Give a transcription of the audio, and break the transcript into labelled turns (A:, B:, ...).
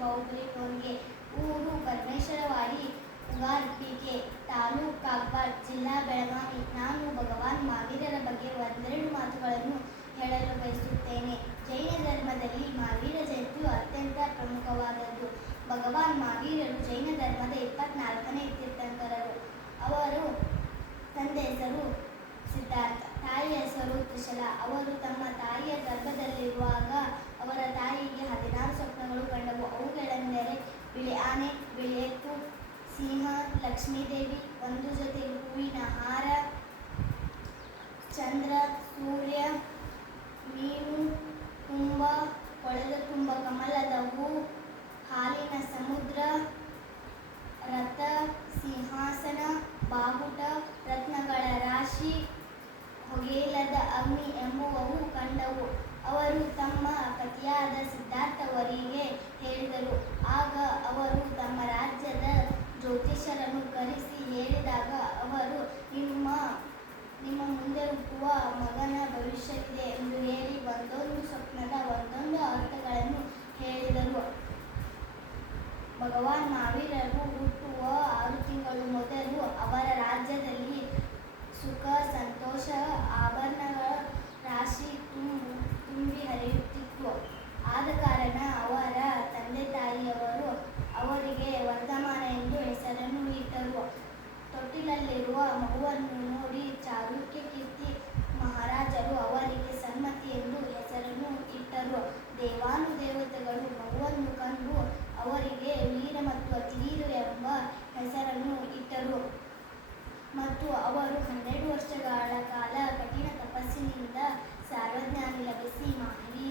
A: ಬಾಹುಬಲಿ ಟೋಲ್ಗೆ ಊರು ಪರಮೇಶ್ವರವಾಡಿ ಉಗಾರ್ಪಿಕೆ ತಾಲೂಕು ಕಾಗವಾಡ ಜಿಲ್ಲಾ ಬೆಳಗಾವಿ. ನಾನು ಭಗವಾನ್ ಮಹಾವೀರರ ಬಗ್ಗೆ ಒಂದೆರಡು ಮಾತುಗಳನ್ನು ಹೇಳಲು ಬಯಸುತ್ತೇನೆ. ಜೈನ ಧರ್ಮದಲ್ಲಿ ಮಹಾವೀರ ಜಯಂತಿಯು ಅತ್ಯಂತ ಪ್ರಮುಖವಾದದ್ದು. ಭಗವಾನ್ ಮಹಾವೀರರು ಜೈನ ಧರ್ಮದ ಇಪ್ಪತ್ನಾಲ್ಕನೇ ತೀರ್ಥಂಕರರು. ಅವರು ತಂದೆ ಹೆಸರು ಸಿದ್ಧಾರ್ಥ, ತಾಯಿಯ ಹೆಸರು ಕುಶಲ ಅವರು ತಮ್ಮ ತಾಯಿಯ ಗರ್ಭದಲ್ಲಿರುವಾಗ ಆನೆ ಬಿಳಿ ಸಿಂಹ ಲಕ್ಷ್ಮೀದೇವಿ, ಒಂದು ಜೊತೆ ಹೂವಿನ ಹಾರ, ಚಂದ್ರ, ಸೂರ್ಯ, ಮೀನು ತುಂಬ ಕೊಳದ ತುಂಬ ಕಮಲದ ಹೂ, ಹಾಲಿನ ಸಮುದ್ರ, ರಥ, ಸಿಂಹಾಸನ ಬಾವುಟ ರತ್ನಗಳ ರಾಶಿ, ಹೊಗೆಲದ ಅಗ್ನಿ ಎಂಬುವವು ಕಂಡವು. ಅವರು ತಮ್ಮ ಪತಿಯಾದ ಸಿದ್ಧಾರ್ಥವರಿಗೆ ಹೇಳಿದರು. ಆಗ ಭಗವಾನ್ ಮಹಾವೀರರು ಹುಟ್ಟುವ ಆರು ತಿಂಗಳು ಮೊದಲು ಅವರ ರಾಜ್ಯದಲ್ಲಿ ಸುಖ, ಸಂತೋಷ, ಆಭರಣಗಳ ರಾಶಿ ತುಂಬು ತುಂಬಿ ಹರಿಯುತ್ತಿತ್ತು. ಆದ ಕಾರಣ ಅವರ ತಂದೆ ತಾಯಿಯವರು ಅವರಿಗೆ ವರ್ತಮಾನ ಎಂದು ಹೆಸರನ್ನು ಇಟ್ಟರು ತೊಟ್ಟಿಲಲ್ಲಿರುವ ಮಗುವನ್ನು ನೋಡಿ ಚಾಲುಕ್ಯ ಕೀರ್ತಿ ಮಹಾರಾಜರು ಅವರಿಗೆ ಸನ್ಮತಿ ಎಂದು ಹೆಸರನ್ನು ಇಟ್ಟರು ದೇವಾನುದೇವತೆಗಳು ಮಗುವನ್ನು ಕಂಡು ಅವರಿಗೆ ವೀರ ಮತ್ತು ಅತಿವೀರು ಎಂಬ ಹೆಸರನ್ನು ಇಟ್ಟರು. ಮತ್ತು ಅವರು ಹನ್ನೆರಡು ವರ್ಷಗಳ ಕಾಲ ಕಠಿಣ ತಪಸ್ಸಿನಿಂದ ಸರ್ವಜ್ಞಾನಿ ಲಭಿಸಿ ಮಹಾವೀರರಾದರು